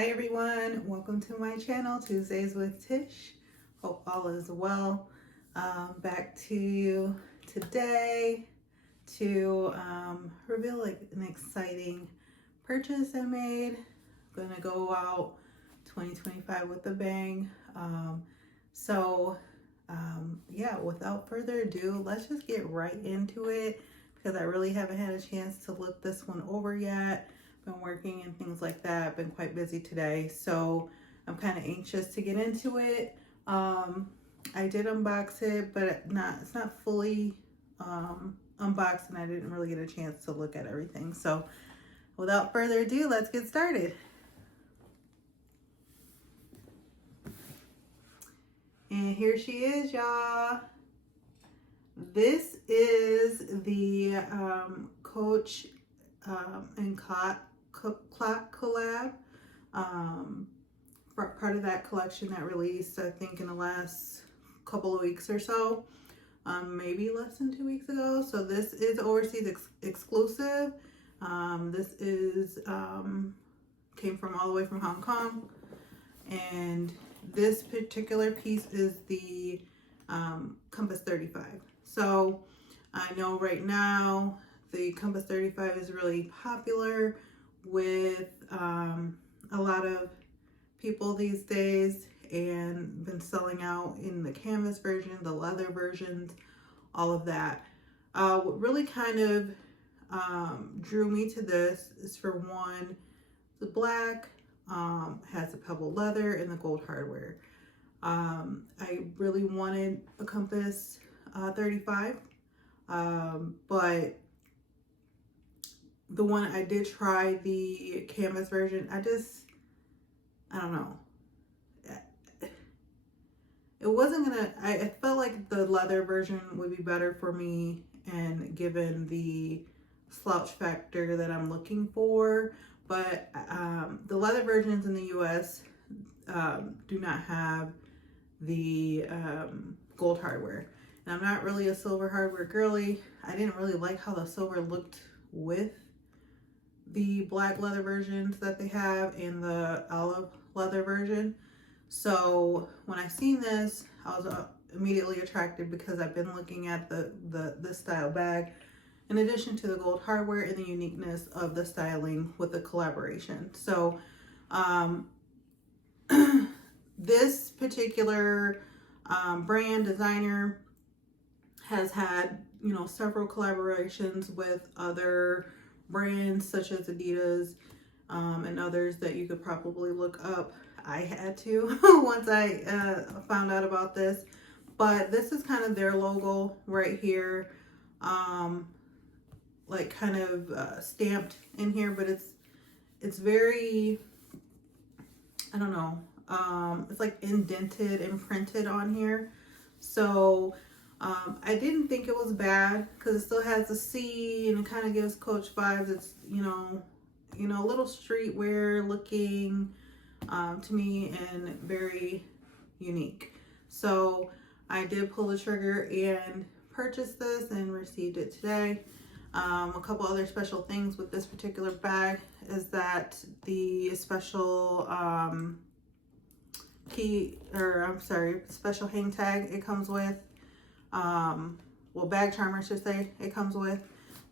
Hi everyone, welcome to my channel, Tuesdays with Tish. Hope all is well. Back to you today to reveal an exciting purchase I made. Gonna go out 2025 with a bang. Yeah, without further ado, let's just get right into it because I really haven't had a chance to look this one over yet. Been working and things like that. Been quite busy today, so I'm kind of anxious to get into it. I did unbox it, but it's not fully unboxed, and I didn't really get a chance to look at everything. So without further ado, let's get started. And here she is, y'all. This is the Coach and Clot collab. Part of that collection that released, I think, in the last couple of weeks or so, maybe less than 2 weeks ago. So this is overseas exclusive. This is came from all the way from Hong Kong, and this particular piece is the Compass 35. So I know right now the Compass 35 is really popular with a lot of people these days, and been selling out in the canvas version, the leather versions, all of that. What really kind of drew me to this is, for one, the black, has the pebble leather and the gold hardware. I really wanted a Compass 35, but the one I did try, the canvas version, I don't know. It wasn't gonna, I felt like the leather version would be better for me, and given the slouch factor that I'm looking for. But the leather versions in the US do not have the gold hardware. And I'm not really a silver hardware girly. I didn't really like how the silver looked with the black leather versions that they have and the olive leather version. So when I seen this, I was immediately attracted because I've been looking at the style bag, in addition to the gold hardware and the uniqueness of the styling with the collaboration. So this particular brand designer has had, several collaborations with other brands such as Adidas and others that you could probably look up. I had to once I found out about this, but this is kind of their logo right here, like kind of stamped in here, but it's very, I don't know, it's like indented and printed on here. So I didn't think it was bad because it still has a C and it kind of gives Coach vibes. It's, a little streetwear looking to me, and very unique. So I did pull the trigger and purchased this and received it today. A couple other special things with this particular bag is that the special special hang tag it comes with, bag charm I should say, it comes with,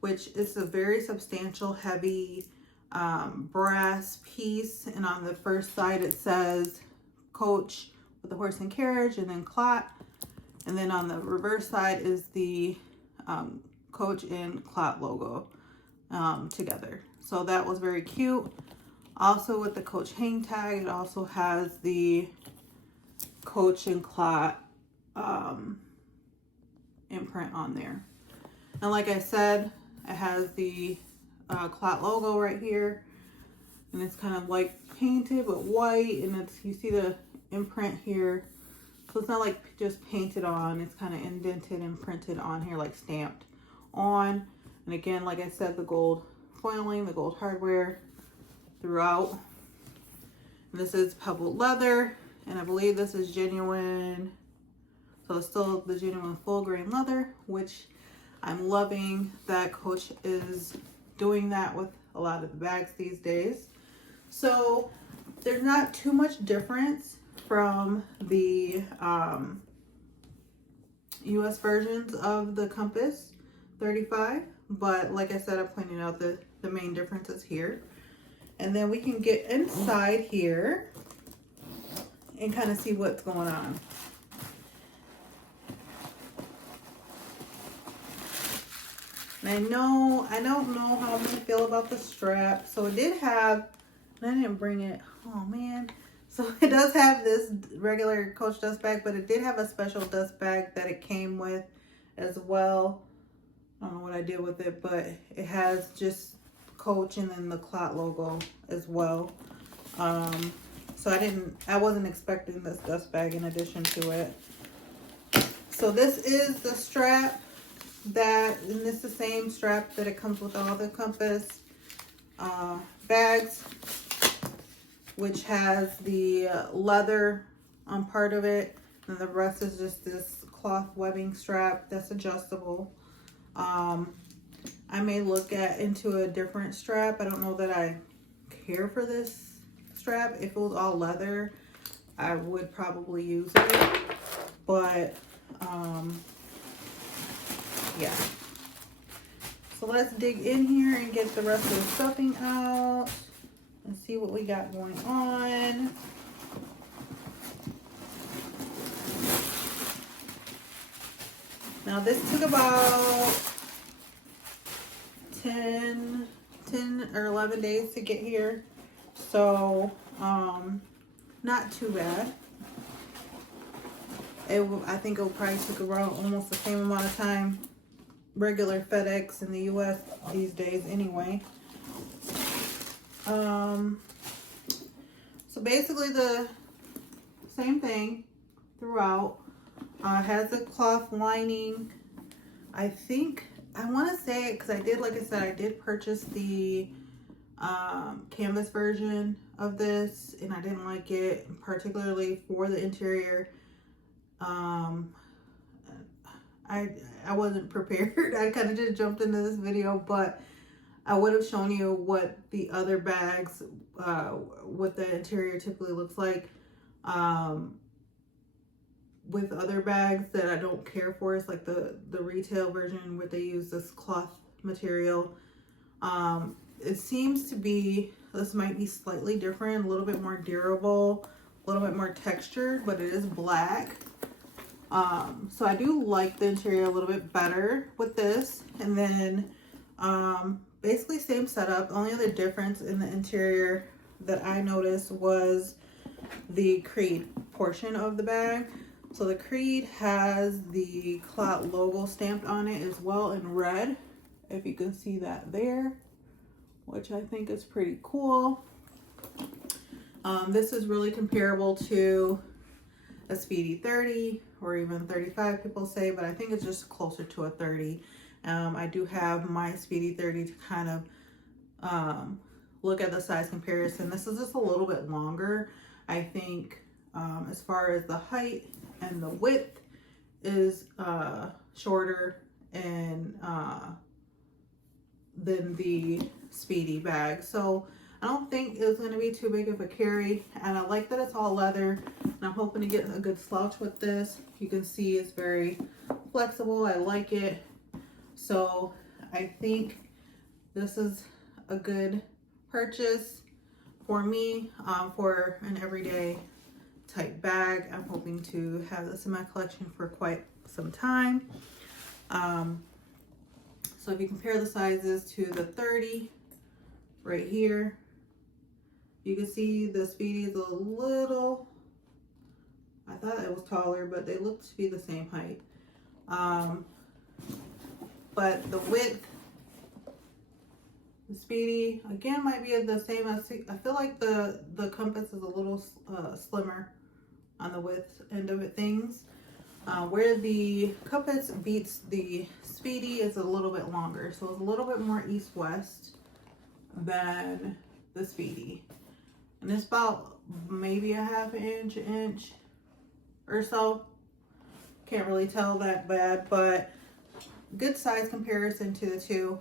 which is a very substantial, heavy brass piece. And on the first side it says Coach with the horse and carriage, and then Clot. And then on the reverse side is the Coach and Clot logo together. So that was very cute. Also with the Coach hang tag, it also has the Coach and Clot imprint on there. And like I said, it has the Clot logo right here, and it's kind of like painted but white, and you see the imprint here. So it's not like just painted on, it's kind of indented and printed on here, like stamped on. And again, like I said, the gold foiling, the gold hardware throughout. And this is pebble leather, and I believe this is genuine. So it's still the genuine full grain leather, which I'm loving that Coach is doing that with a lot of the bags these days. So There's not too much difference from the US versions of the Compass 35, but like I said, I pointed out the main differences here. And then we can get inside here and kind of see what's going on. And I don't know how I'm gonna feel about the strap. So it did have, I didn't bring it, oh man. So it does have this regular Coach dust bag, but it did have a special dust bag that it came with as well. I don't know what I did with it, but it has just Coach and then the Clot logo as well. So I wasn't expecting this dust bag in addition to it. So this is the strap and this is the same strap that it comes with all the Compass bags, which has the leather on part of it, and the rest is just this cloth webbing strap that's adjustable. I may look into a different strap. I don't know that I care for this strap. If it was all leather, I would probably use it, but yeah. So let's dig in here and get the rest of the stuffing out and see what we got going on. Now this took about 10 or 11 days to get here. So, not too bad. I think it will probably take around almost the same amount of time regular FedEx in the US these days anyway. So basically the same thing throughout. Has a cloth lining. I want to say, because like I said, I did purchase the canvas version of this and I didn't like it, particularly for the interior. I wasn't prepared. I kind of just jumped into this video, but I would have shown you what the other bags, what the interior typically looks like. With other bags that I don't care for, it's like the retail version where they use this cloth material. It seems to be, this might be slightly different, a little bit more durable, a little bit more textured, but it is black. So I do like the interior a little bit better with this. And then basically same setup. The only other difference in the interior that I noticed was the Creed portion of the bag. So the Creed has the Clot logo stamped on it as well in red, if you can see that there, which I think is pretty cool. This is really comparable to a Speedy 30 or even 35, people say, but I think it's just closer to a 30. I do have my Speedy 30 to kind of look at the size comparison. This is just a little bit longer. I think as far as the height and the width is shorter and than the Speedy bag. So I don't think it's going to be too big of a carry, and I like that it's all leather, and I'm hoping to get a good slouch with this. You can see it's very flexible. I like it. So I think this is a good purchase for me for an everyday type bag. I'm hoping to have this in my collection for quite some time. So if you compare the sizes to the 30 right here, you can see the Speedy is a little, I thought it was taller, but they look to be the same height. But the width, the Speedy again might be the same as, I feel like the Compass is a little slimmer on the width end of it things. Where the Compass beats the Speedy is a little bit longer, so it's a little bit more east-west than the Speedy, and it's about maybe a half inch or so. Can't really tell that bad, but good size comparison to the two.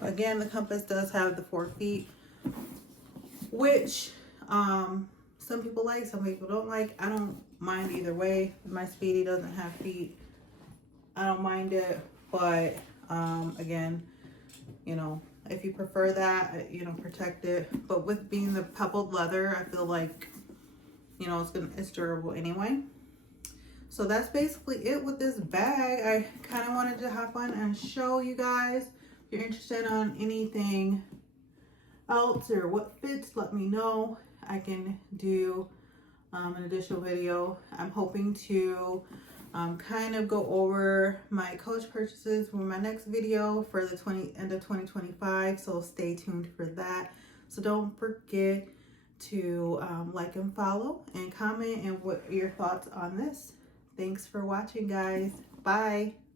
Again, the Compass does have the 4 feet, which Some people like, some people don't like. I don't mind either way. My Speedy doesn't have feet. I don't mind it, but again, you know, if you prefer that, you know, protect it. But with being the pebbled leather, I feel like, you know, it's durable anyway. So that's basically it with this bag. I kind of wanted to hop on and show you guys. If you're interested on anything else or what fits, let me know. I can do an additional video. I'm hoping to kind of go over my Coach purchases for my next video for the end of 2025. So stay tuned for that. So don't forget to like and follow and comment and what your thoughts on this. Thanks for watching, guys. Bye.